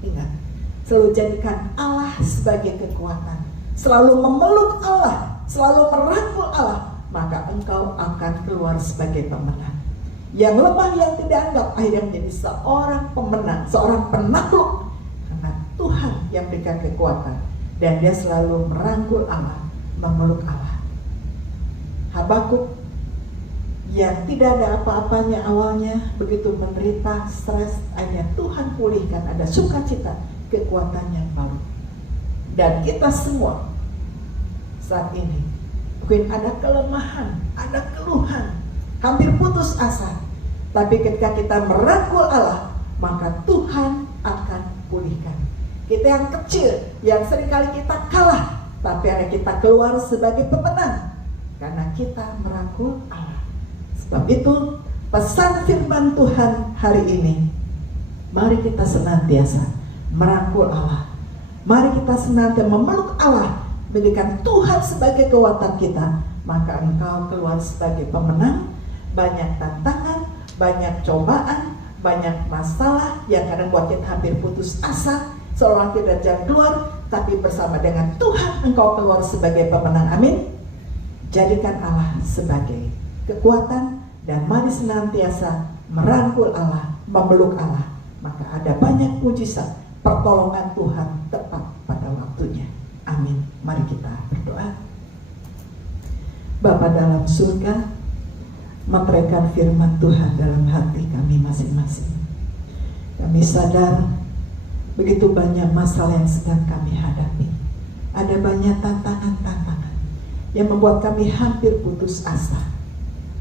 ingat, selalu jadikan Allah sebagai kekuatan, selalu memeluk Allah, selalu merangkul Allah, maka engkau akan keluar sebagai pemenang. Yang lemah, yang tidak anggap, akhirnya menjadi seorang pemenang, seorang penakluk, karena Tuhan yang berikan kekuatan, dan dia selalu merangkul Allah, memeluk Allah. Habakuk yang tidak ada apa-apanya awalnya, begitu menderita, stres, akhirnya Tuhan pulihkan, ada sukacita, kekuatan yang baru. Dan kita semua saat ini mungkin ada kelemahan, ada keluhan, hampir putus asa, tapi ketika kita merangkul Allah, maka Tuhan akan pulihkan. Kita yang kecil, yang seringkali kita kalah, tapi akhirnya kita keluar sebagai pemenang karena kita merangkul Allah. Sebab itu pesan firman Tuhan hari ini, mari kita senantiasa merangkul Allah, mari kita senantiasa memeluk Allah, menjadikan Tuhan sebagai kekuatan kita, maka engkau keluar sebagai pemenang. Banyak tantangan, banyak cobaan, banyak masalah yang kadang buat kita hampir putus asa, seolah tidak jalan keluar, tapi bersama dengan Tuhan engkau keluar sebagai pemenang. Amin. Jadikan Allah sebagai kekuatan, dan mari senantiasa merangkul Allah, memeluk Allah, maka ada banyak mujizat, pertolongan Tuhan tepat pada waktunya. Amin. Mari kita berdoa. Bapa dalam surga, meteraikan firman Tuhan dalam hati kami masing-masing. Kami sadar begitu banyak masalah yang sedang kami hadapi. Ada banyak tantangan-tantangan yang membuat kami hampir putus asa.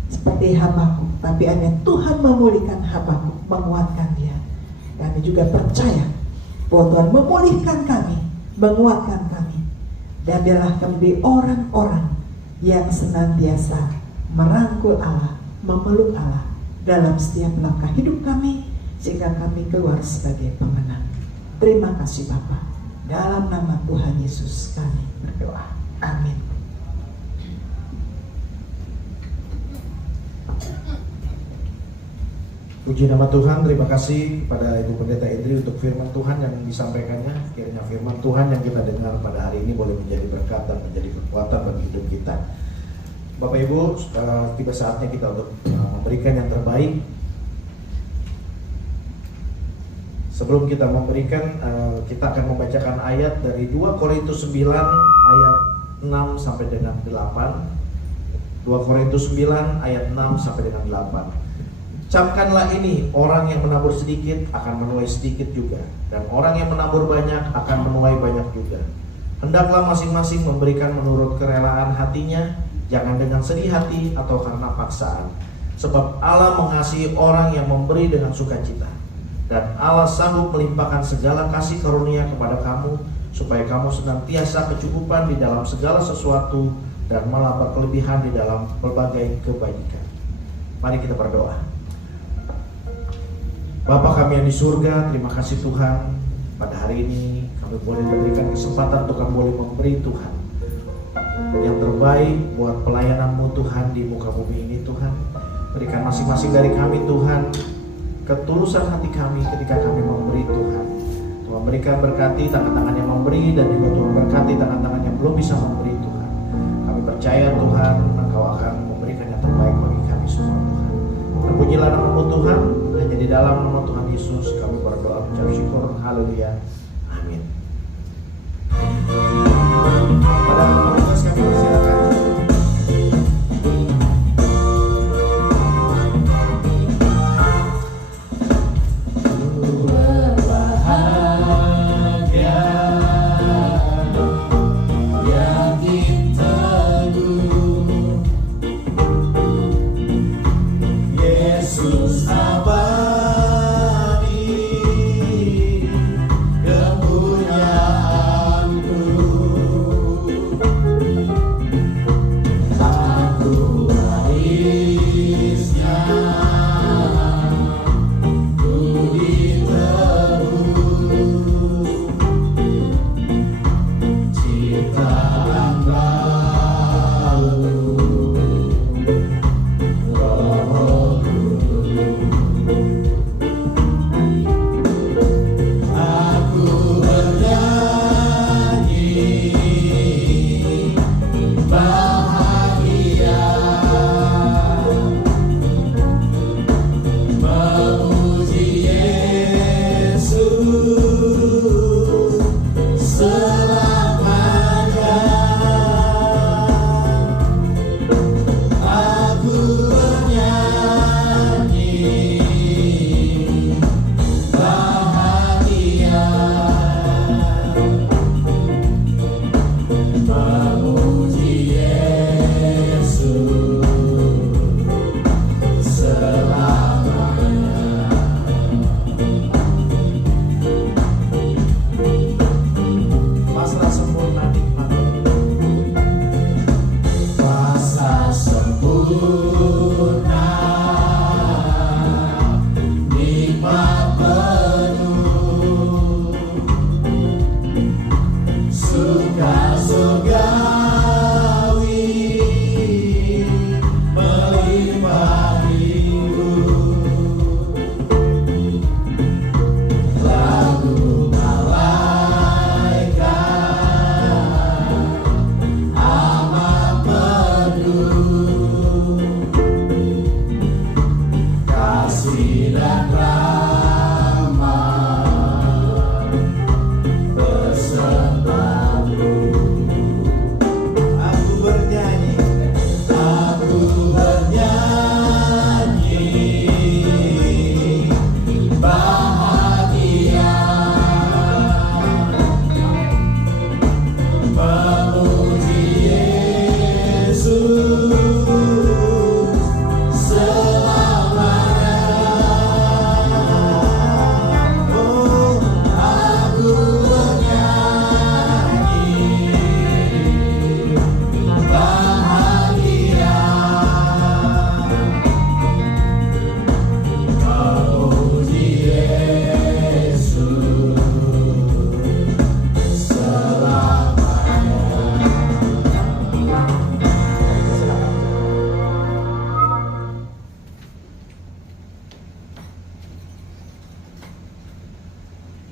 Seperti Habakuk, tapi hanya Tuhan memulihkan Habakuk, menguatkan dia. Kami juga percaya bahwa Tuhan memulihkan kami, menguatkan kami, dan biarlah kami menjadi orang-orang yang senantiasa merangkul Allah, memeluk Allah dalam setiap langkah hidup kami, sehingga kami keluar sebagai pemenang. Terima kasih Bapa. Dalam nama Tuhan Yesus kami berdoa. Amin. Puji nama Tuhan, terima kasih kepada Ibu Pendeta Indri untuk firman Tuhan yang disampaikannya. Kiranya firman Tuhan yang kita dengar pada hari ini boleh menjadi berkat dan menjadi kekuatan bagi hidup kita. Bapak Ibu, tiba saatnya kita untuk memberikan yang terbaik. Sebelum kita memberikan, kita akan membacakan ayat dari 2 Korintus 9 ayat 6 sampai dengan 8. 2 Korintus 9 ayat 6 sampai dengan 8. Camkanlah ini, orang yang menabur sedikit akan menuai sedikit juga, dan orang yang menabur banyak akan menuai banyak juga. Hendaklah masing-masing memberikan menurut kerelaan hatinya, jangan dengan sedih hati atau karena paksaan. Sebab Allah mengasihi orang yang memberi dengan sukacita, dan Allah sanggup melimpahkan segala kasih karunia kepada kamu, supaya kamu senantiasa kecukupan di dalam segala sesuatu, dan malah berkelebihan di dalam berbagai kebajikan. Mari kita berdoa. Bapa kami yang di surga, terima kasih Tuhan. Pada hari ini kami boleh memberikan kesempatan untuk kami boleh memberi Tuhan yang terbaik buat pelayanan-Mu Tuhan di muka bumi ini Tuhan. Berikan masing-masing dari kami Tuhan ketulusan hati kami ketika kami memberi Tuhan. Tuhan berikan berkati tangan-tangan yang memberi, dan juga Tuhan berkati tangan-tangan yang belum bisa memberi Tuhan. Kami percaya Tuhan Engkau akan memberikan yang terbaik bagi kami semua Tuhan. Terpujilah nama-Mu Tuhan. Hanya di dalam nama Tuhan Yesus kami berdoa mengucap syukur. Haleluya. Amin. Pada komunitas kami persilakan. Kemuliaan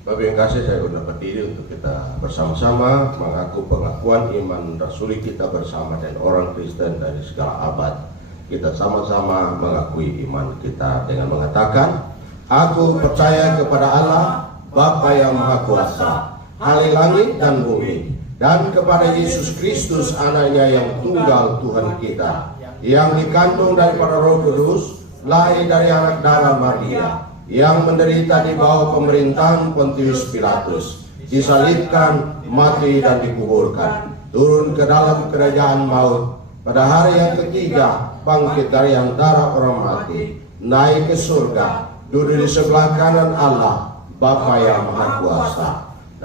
Bapak yang kasih, saya berdapat diri untuk kita bersama-sama mengaku pengakuan iman rasuli kita bersama dengan orang Kristen dari segala abad. Kita sama-sama mengakui iman kita dengan mengatakan, aku percaya kepada Allah, Bapa yang Maha Kuasa, Halik langit dan bumi, dan kepada Yesus Kristus anaknya yang tunggal Tuhan kita, yang dikandung daripada Roh Kudus, lahir dari anak darah Maria, yang menderita di bawah pemerintahan Pontius Pilatus, disalibkan, mati dan dikuburkan, turun ke dalam kerajaan maut, pada hari yang ketiga bangkit dari antara orang mati, naik ke surga, duduk di sebelah kanan Allah, Bapa yang Maha Kuasa,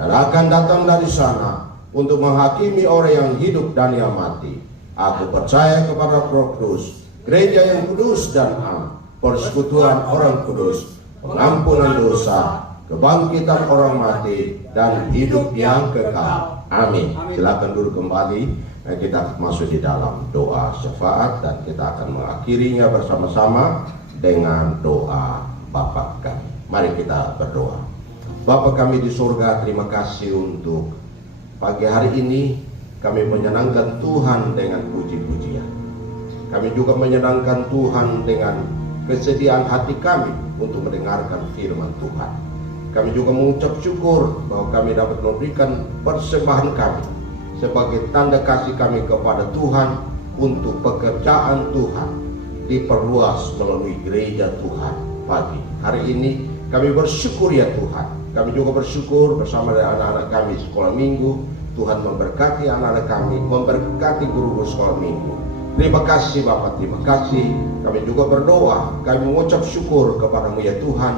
dan akan datang dari sana untuk menghakimi orang yang hidup dan yang mati. Aku percaya kepada Roh Kudus, gereja yang kudus dan am, persekutuan orang kudus, pengampunan dosa, kebangkitan orang mati, dan hidup yang kekal. Amin. Silakan duduk kembali. Kita masuk di dalam doa syafaat dan kita akan mengakhirinya bersama-sama dengan doa Bapa kami. Mari kita berdoa. Bapa kami di surga, terima kasih untuk pagi hari ini. Kami menyenangkan Tuhan dengan puji-pujian. Kami juga menyenangkan Tuhan dengan kesediaan hati kami untuk mendengarkan firman Tuhan. Kami juga mengucap syukur bahwa kami dapat memberikan persembahan kami sebagai tanda kasih kami kepada Tuhan untuk pekerjaan Tuhan diperluas melalui gereja Tuhan pagi hari ini. Kami bersyukur ya Tuhan. Kami juga bersyukur bersama dengan anak-anak kami sekolah minggu. Tuhan memberkati anak-anak kami, memberkati guru-guru sekolah minggu. Terima kasih Bapak, terima kasih. Kami juga berdoa, kami mengucap syukur kepada-Mu ya Tuhan,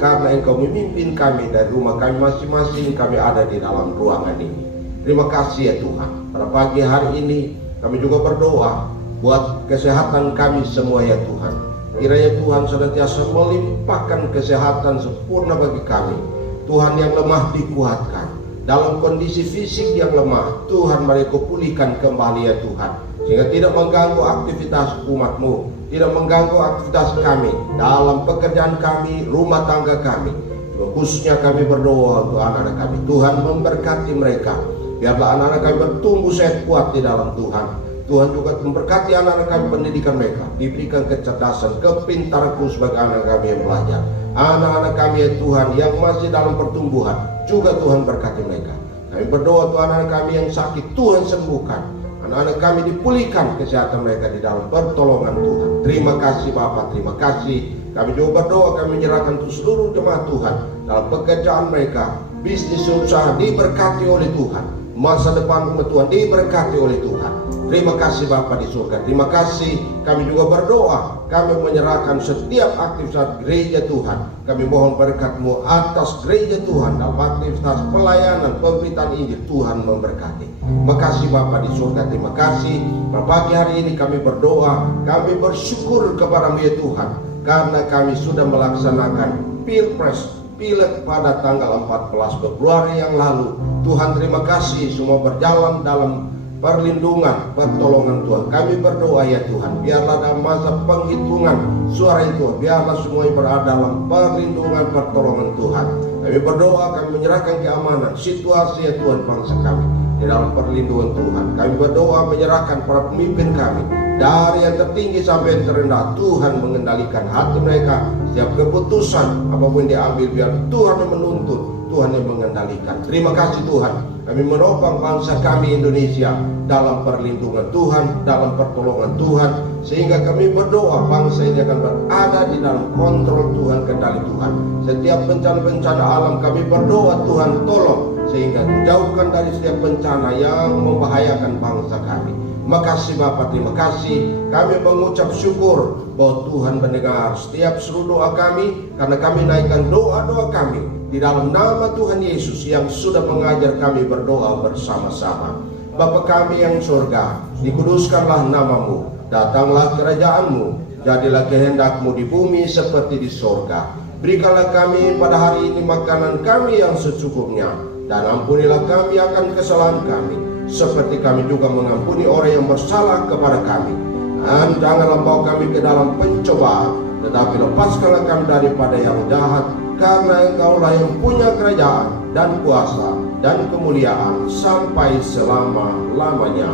karena Engkau memimpin kami dari rumah kami masing-masing, kami ada di dalam ruangan ini. Terima kasih ya Tuhan. Pada pagi hari ini kami juga berdoa buat kesehatan kami semua ya Tuhan. Kiranya Tuhan senantiasa melimpahkan kesehatan sempurna bagi kami. Tuhan yang lemah dikuatkan, dalam kondisi fisik yang lemah Tuhan mereka pulihkan kembali ya Tuhan, sehingga tidak mengganggu aktivitas umat-Mu, tidak mengganggu aktivitas kami dalam pekerjaan kami, rumah tangga kami. Khususnya kami berdoa untuk anak-anak kami. Tuhan memberkati mereka. Biarlah anak-anak kami bertumbuh sehat kuat di dalam Tuhan. Tuhan juga memberkati anak-anak kami pendidikan mereka, diberikan kecerdasan, kepintaran khusus bagi anak kami yang belajar. Anak-anak kami ya Tuhan yang masih dalam pertumbuhan, juga Tuhan berkati mereka. Kami berdoa Tuhan, anak kami yang sakit Tuhan sembuhkan. Anak-anak kami dipulihkan kesehatan mereka di dalam pertolongan Tuhan. Terima kasih Bapak, terima kasih. Kami juga berdoa, kami menyerahkan untuk seluruh jemaat Tuhan dalam pekerjaan mereka, bisnis usaha diberkati oleh Tuhan, masa depan umat Tuhan diberkati oleh Tuhan. Terima kasih Bapa di surga. Terima kasih. Kami juga berdoa, kami menyerahkan setiap aktivitas gereja Tuhan. Kami mohon berkat-Mu atas gereja Tuhan dalam aktivitas pelayanan pemberitaan Injil. Tuhan memberkati. Terima kasih Bapa di surga. Terima kasih. Pada pagi hari ini kami berdoa, kami bersyukur kepada-Mu ya Tuhan, karena kami sudah melaksanakan Pilpres pileg pada tanggal 14 Februari yang lalu. Tuhan terima kasih, semua berjalan dalam perlindungan, pertolongan Tuhan. Kami berdoa ya Tuhan, biarlah dalam masa penghitungan suara itu, biarlah semuanya berada dalam perlindungan, pertolongan Tuhan. Kami berdoa, kami menyerahkan keamanan situasi ya Tuhan bangsa kami di dalam perlindungan Tuhan. Kami berdoa menyerahkan para pemimpin kami dari yang tertinggi sampai yang terendah. Tuhan mengendalikan hati mereka, setiap keputusan apapun diambil biar Tuhan yang menuntut, Tuhan yang mengendalikan. Terima kasih Tuhan. Kami menopang bangsa kami Indonesia dalam perlindungan Tuhan, dalam pertolongan Tuhan, sehingga kami berdoa bangsa ini akan berada di dalam kontrol Tuhan, kendali Tuhan. Setiap bencana-bencana alam kami berdoa Tuhan tolong, sehingga jauhkan dari setiap bencana yang membahayakan bangsa kami. Terima kasih Bapak, terima kasih. Kami mengucap syukur bahwa Tuhan mendengar setiap seru doa kami, karena kami naikkan doa-doa kami di dalam nama Tuhan Yesus yang sudah mengajar kami berdoa bersama-sama. Bapa kami yang surga, dikuduskanlah nama-Mu, datanglah kerajaan-Mu, jadilah kehendak-Mu di bumi seperti di surga. Berikanlah kami pada hari ini makanan kami yang secukupnya, dan ampunilah kami akan kesalahan kami, seperti kami juga mengampuni orang yang bersalah kepada kami. Dan janganlah bawa kami ke dalam pencobaan, tetapi lepaskanlah kami daripada yang jahat. karena Engkaulah yang punya kerajaan dan kuasa dan kemuliaan sampai selama-lamanya.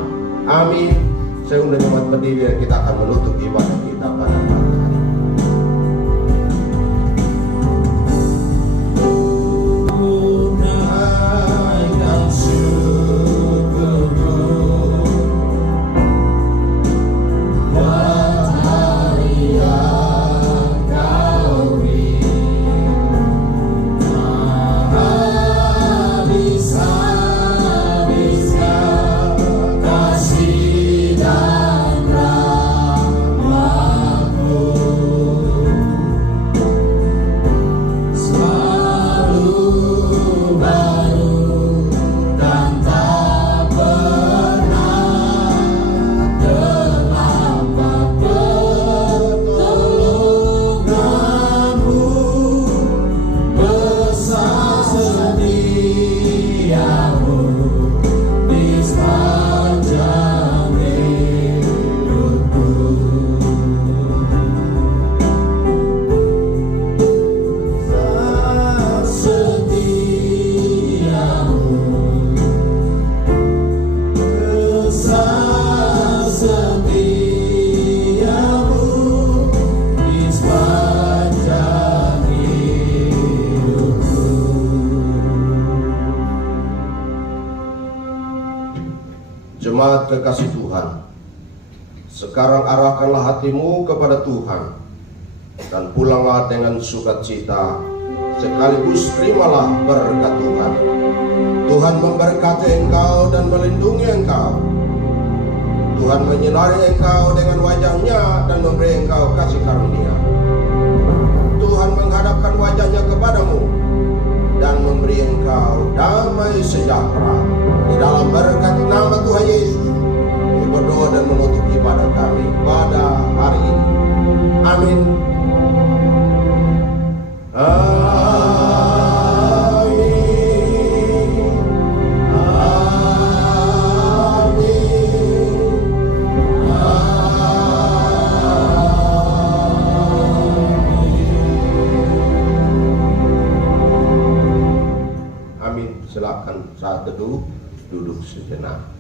Amin. Saya undang jemaat berdiri dan kita akan menutup ibadah kita pada pagi hari. Jemaat kekasih Tuhan, sekarang arahkanlah hatimu kepada Tuhan dan pulanglah dengan sukacita, sekaligus terimalah berkat Tuhan. Tuhan memberkati engkau dan melindungi engkau. Tuhan menyinari engkau dengan wajah-Nya dan memberi engkau kasih karunia. Tuhan menghadapkan wajah-Nya kepadamu dan memberi engkau damai sejahtera. Di dalam berkat nama Tuhan Yesus, kami berdoa dan menutup ibadah kami pada hari ini. Amin. Amin. Silakan saat teduh duduk sejenak.